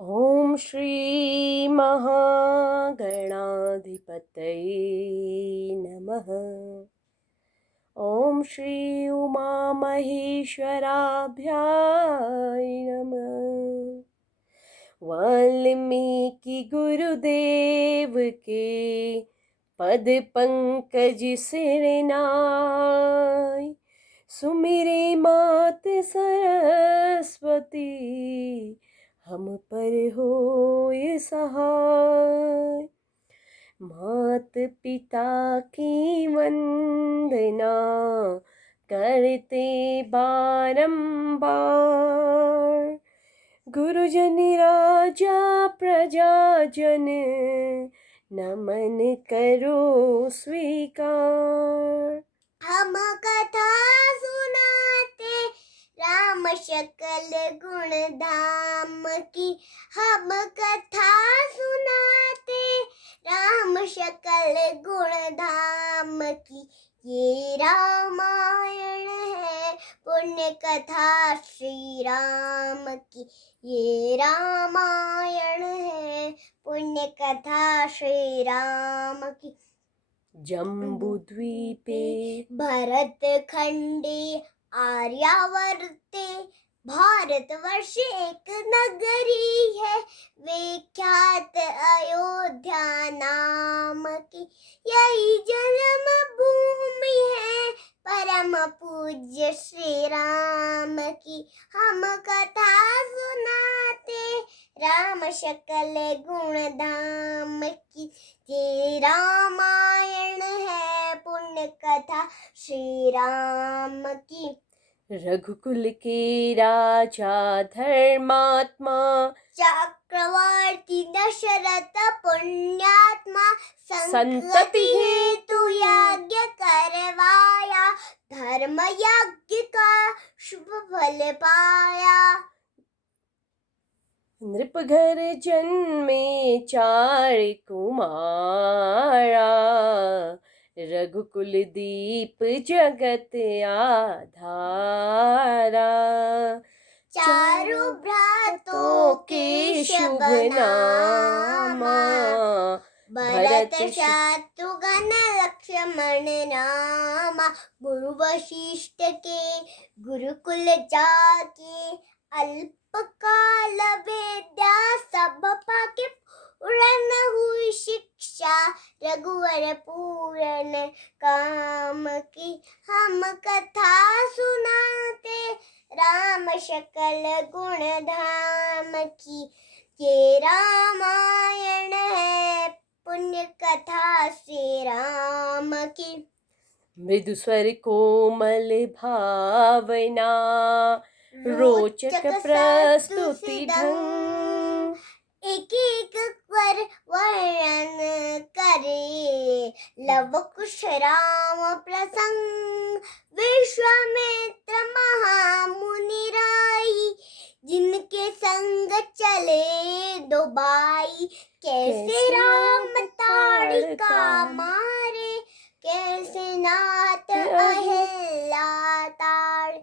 ओम श्री महागणाधिपतये नमः। ओम श्री उमा महेश्वराभ्याय नमः। वाल्मीकि गुरुदेव के पद पंकज सिरनाय, सुमिरे मात सरस्वती हम पर होए सहाय। मात पिता की वंदना करते बारंबार, गुरुजन राजा प्रजाजन नमन करो स्वीकार। हम कथा सुनाते राम शकल गुण धाम की। हम कथा सुनाते राम शकल गुण धाम की। ये रामायण है पुण्य कथा श्री राम की। ये रामायण है पुण्य कथा श्री राम की। जम्बूद्वीपे भरत खंडे आर्यावर्ते, भारतवर्ष एक नगरी है विख्यात अयोध्या नाम की। यही जन्म भूमि है परम पूज्य श्री राम की। हम कथा सुनाते राम शकल गुण धाम की। ये रामायण है पुण्य कथा श्री राम की। रघुकुल के राजा धर्मात्मा, चक्रवर्ती दशरथ पुण्यात्मा, संतति हेतु यज्ञ करवाया, धर्म यज्ञ का शुभ फल पाया। नृप घर जन्मे चार कुमारा, रघुकुल दीप जगत आधारा। चारों भ्रातों के शुभ नामा, भरत शत्रुघ्न लक्ष्मण रामा। गुरु वशिष्ठ के गुरुकुल जाके, अल्पकाल विद्या सब पाके। पूर्ण हुई शिक्षा रघुवर पूर्ण काम की। हम कथा सुनाते राम शकल गुण धाम की। ये रामायण है पुण्य कथा श्री राम की। मृदु स्वर कोमल भावना, रोचक प्रस्तुति ढंग। एक एक कर वर्णन करे लव कुश राम प्रसंग। विश्वामित्र महामुनि राई, जिनके संग चले दो भाई। कैसे राम ताड़िका मारे, कैसे नाथ अहिल्या ताड़े।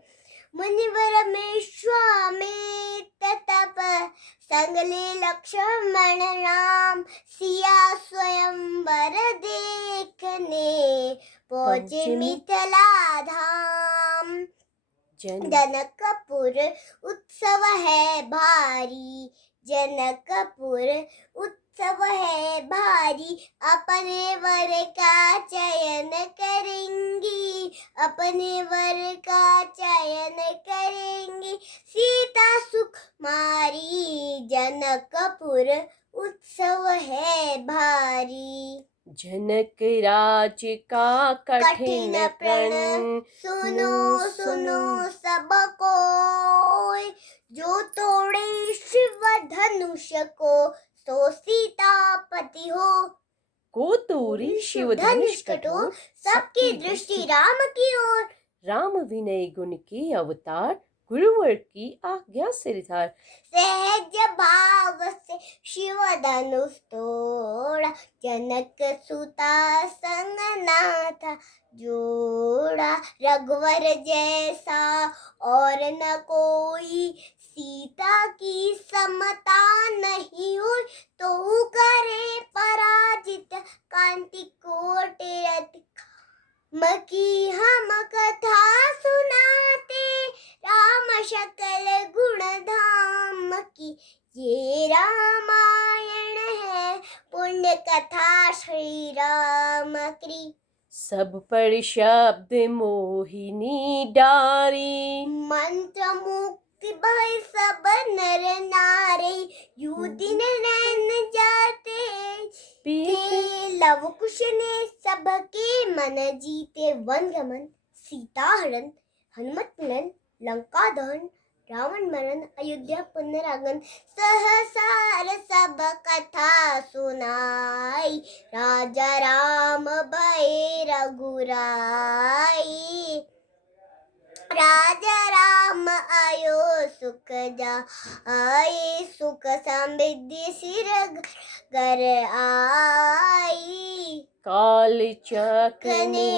मुनिवर में विश्वामित्र तप, संगले लक्ष्मण राम। सिया स्वयंवर देखने पहुंचे मिथिला धाम। जनकपुर उत्सव है भारी, जनकपुर उत्सव है भारी। अपने वर का चयन करेंगी, अपने वर का चयन करेंगी। सीता सुकुमारी, जनकपुर उत्सव है भारी। जनक राज का कठिन प्रण, सुनो सुनो सब कोई। जो तोड़े शिव धनुष को, सो सीतापति हो। को तोरी शिव धनुष कठोर, सबकी दृष्टि राम की ओर। राम विनय गुण के अवतार, गुरुवर की आज्ञा सिरधर। सहज भाव से शिव धनुष तोड़ा, जनक सुता संग नाथ जोड़ा। रघुवर जैसा और न कोई, सीता की समता नहीं हुई। तो करे पराजित कांति कोट रथ, मकी हम कथा सुनाते, राम शकल गुण धाम की। ये रामायण है पुण्य कथा श्री राम की। सब पर शब्द मोहिनी डारी, मंत्र मुक्ति भय सब नर नारी। यू दिन नैन जाते के, लव कुश ने सबके मन जीते। वन गमन, सीता हरण, हनुमत मिलन, लंका दहन, रावण मरण, अयोध्या पुनरागमन। सहसार सब कथा सुनाई, राजा राम भये रघुराई। राजा राम आयो सुख जाई, सुख समृद्धि सिर घर आई। काल चक्र ने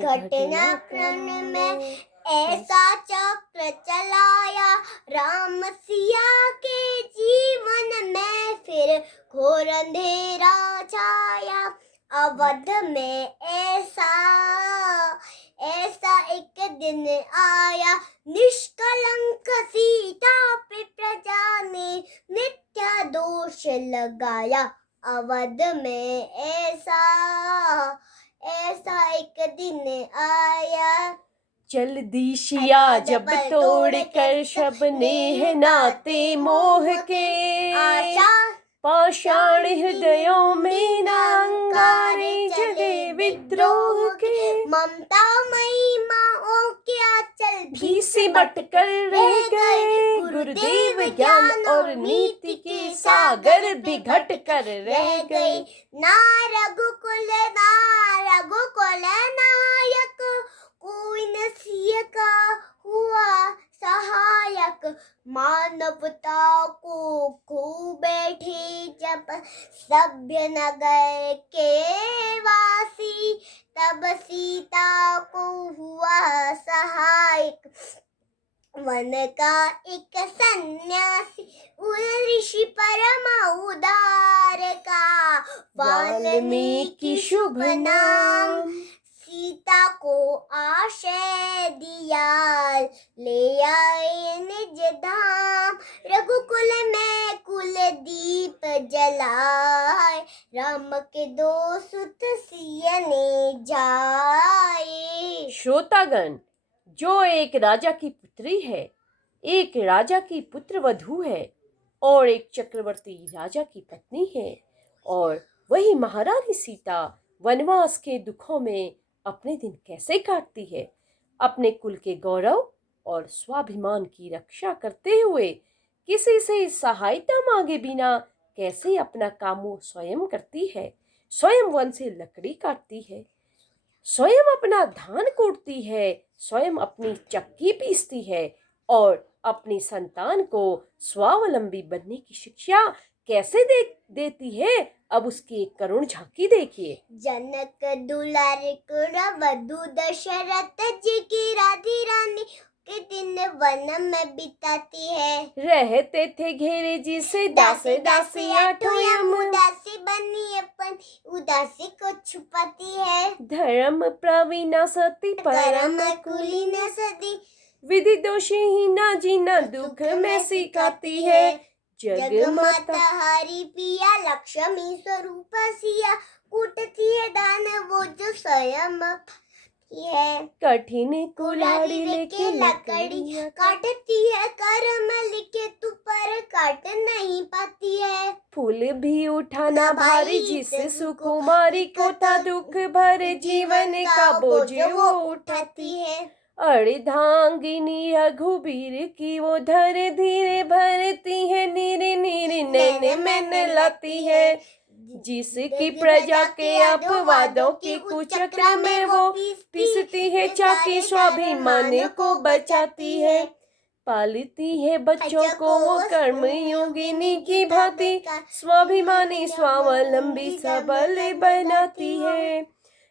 घटना क्रम में ऐसा चक्र चलाया, राम सिया के जीवन में फिर घोर अंधेरा छाया। अवध में ऐसा एक दिन आया, निष्कलंक सीता पे प्रजा ने मिथ्या दोष लगाया। अवध में ऐसा एक दिन आया, जल्दी सिया जब तोड़ कर शब नेह नाते मोह के। आशा पाषाण हृदयों में न अंगारे जले विद्रोह के। ममता मई माओ के आंचल भी सिमट कर रह गए, गुरुदेव ज्ञान और नीति के सागर भी घट कर रह गए। ना रघुकुल नायक, कोई न सिय का हुआ सहायक। मानवता को खो बैठे जब सभ्य नगर के वासी, तब सीता को हुआ सहायक। वन का एक सन्यासी, ऋषि परम उदार का, वाल्मीकि शुभ नाम। सीता को आशय दिया, ले आए निज धाम। रघुकुल में कुल दीप जलाए, राम के दो सुत सिय ने जाए। श्रोतागण, जो एक राजा की पुत्री है, एक राजा की पुत्र वधू है और एक चक्रवर्ती राजा की पत्नी है, और वही महारानी सीता वनवास के दुखों में अपने दिन कैसे काटती है, अपने कुल के गौरव और स्वाभिमान की रक्षा करते हुए किसी से सहायता मांगे बिना कैसे अपना काम स्वयं करती है, स्वयं वन से लकड़ी काटती है, स्वयं अपना धान कूटती है, स्वयं अपनी चक्की पीसती है और अपनी संतान को स्वावलंबी बनने की शिक्षा कैसे देती है। अब उसकी एक करुण झांकी देखिए। जनक दुलारे वधु दशरथ जी की राधी रानी के दिन वन में बिताती है। रहते थे घेरे जिसे दासे दासी आठों यम, उदासी बनी अपन उदासी को छुपाती है। धर्म प्रवीणा सती परम कुली न सदी, विधि दोषी ही ना जीना दुख में सिखाती है। जग माता हरि पिया लक्ष्मी स्वरूप सिया, कूटती है दान वो जो स्वयं है। कठिन कुल्हाड़ी लेके लकड़ी काटती है, कर्म लिखे तू पर काट नहीं पाती है। फूल भी उठाना भारी जिसे सुकुमारी को था दुख भरे जीवन का बोझ वो उठाती है। अर्धांगिनी रघुबीर की वो धर धीरे भरती है, नीरे नीरे नैने मैंने लाती है। जिसकी प्रजा के अपवादों के कुचक्र में वो पीसती है, चाकी स्वाभिमान को बचाती है। पालती है बच्चों को वो कर्म योगिनी की भांति, स्वाभिमानी स्वावलंबी सबल बनाती है।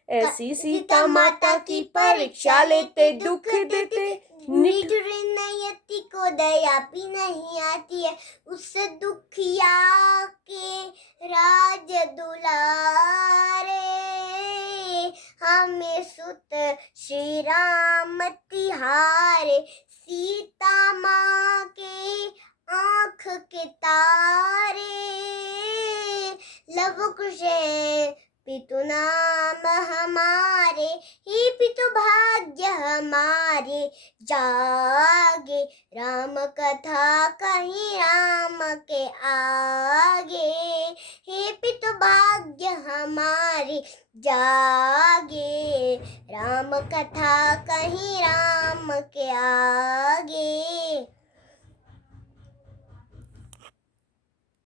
ऐसी सीता माता की परीक्षा लेते, दुख देते, निठुर नियति को दया भी नहीं आती है। उस दुखिया के राज दुलारे, हमें सुत श्री राम तिहारे। सीता माँ के आँख के तारे, लव कुश पितु नाम हमारे, हे पितु भाग्य हमारे। जागे राम कथा कहीं राम के आगे, हे पितु भाग्य हमारे। जागे राम कथा कहीं राम के आगे।